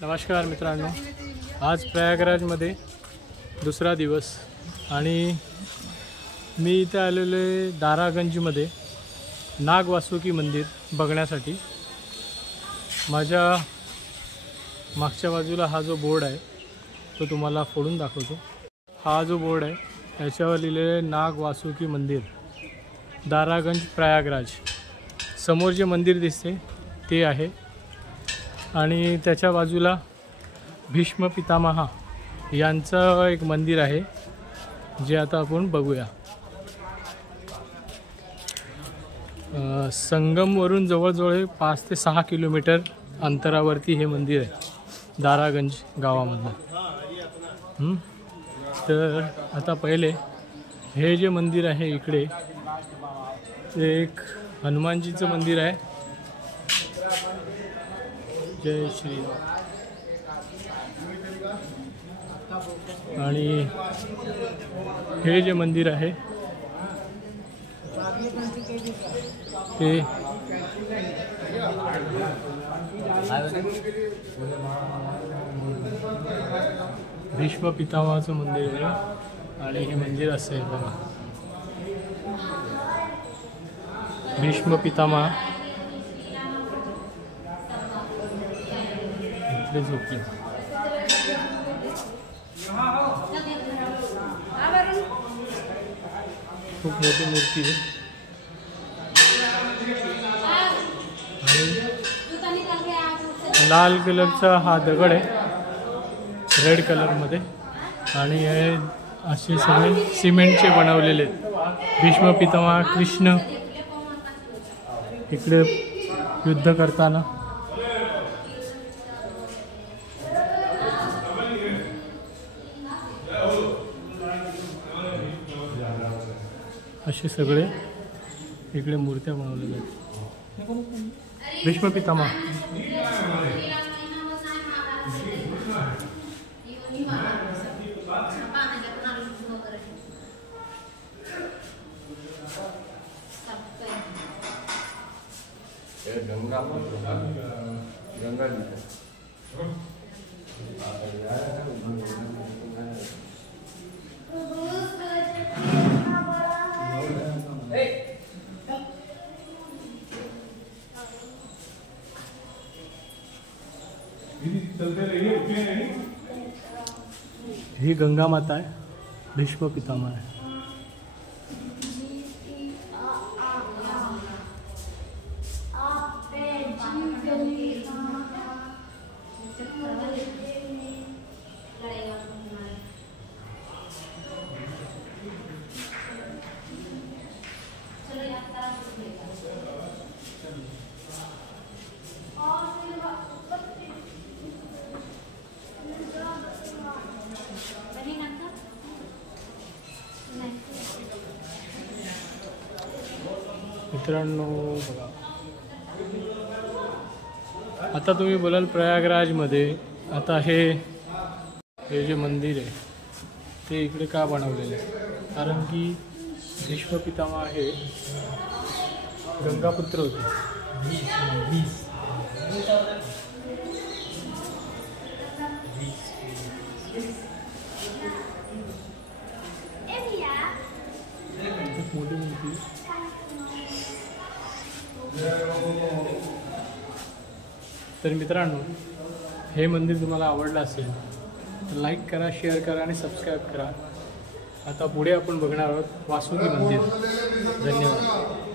नमस्कार मित्रांनो, आज प्रयागराजमध्ये दुसरा दिवस आणि मी इथे आलेलो आहे दारागंजमध्ये नाग वासुकी मंदिर बघण्यासाठी। माझ्या मागच्या बाजूला हा जो बोर्ड आहे तो तुम्हाला फोडून दाखवतो। हा जो बोर्ड आहे त्याच्यावर लिहिलेलं आहे नाग वासुकी मंदिर दारागंज प्रयागराज। समोर जे मंदिर दिसते ते आहे आणि त्याच्या बाजूला भीष्म पितामह यांचं एक मंदिर आहे जे आता आपण बघूया। संगमवरून जवळजवळ 5 ते 6 किलोमीटर अंतरावरती हे मंदिर आहे दारागंज गावामधलं। तर आता पहिले हे जे मंदिर आहे इकडे ते एक हनुमानजीचं मंदिर आहे। जय श्री आणि हे जे मंदिर आहे ते भीष्म पितामहाचं मंदिर आहे आणि हे मंदिर असं आहे बघा, भीष्म पितामह इकडे झोपले। खूप मोठी मूर्ती आहे आणि लाल कलरचा हा दगड आहे रेड कलरमध्ये आणि हे असे सगळे सिमेंटचे बनवलेले आहेत। भीष्म पितामह कृष्ण इकडे युद्ध करताना असे सगळे इकडे मूर्त्या बनवलेल्या आहेत। भीष्म पितामह ही गंगा माता आहे, भीष्म पितामह आहे। मित्रांनो बघा, आता तुम्ही बोलाल प्रयागराजमध्ये आता हे जे मंदिर आहे ते इकडे का बनवलेलं आहे, कारण की भीष्म पितामह हे गंगापुत्र होते। खूप मोठी मूर्ती। तर मित्रांनो, हे मंदिर तुम्हाला आवडलं असेल तर लाईक करा, शेअर करा आणि सबस्क्राईब करा। आता पुढे आपण बघणार आहोत वासुकी मंदिर। धन्यवाद।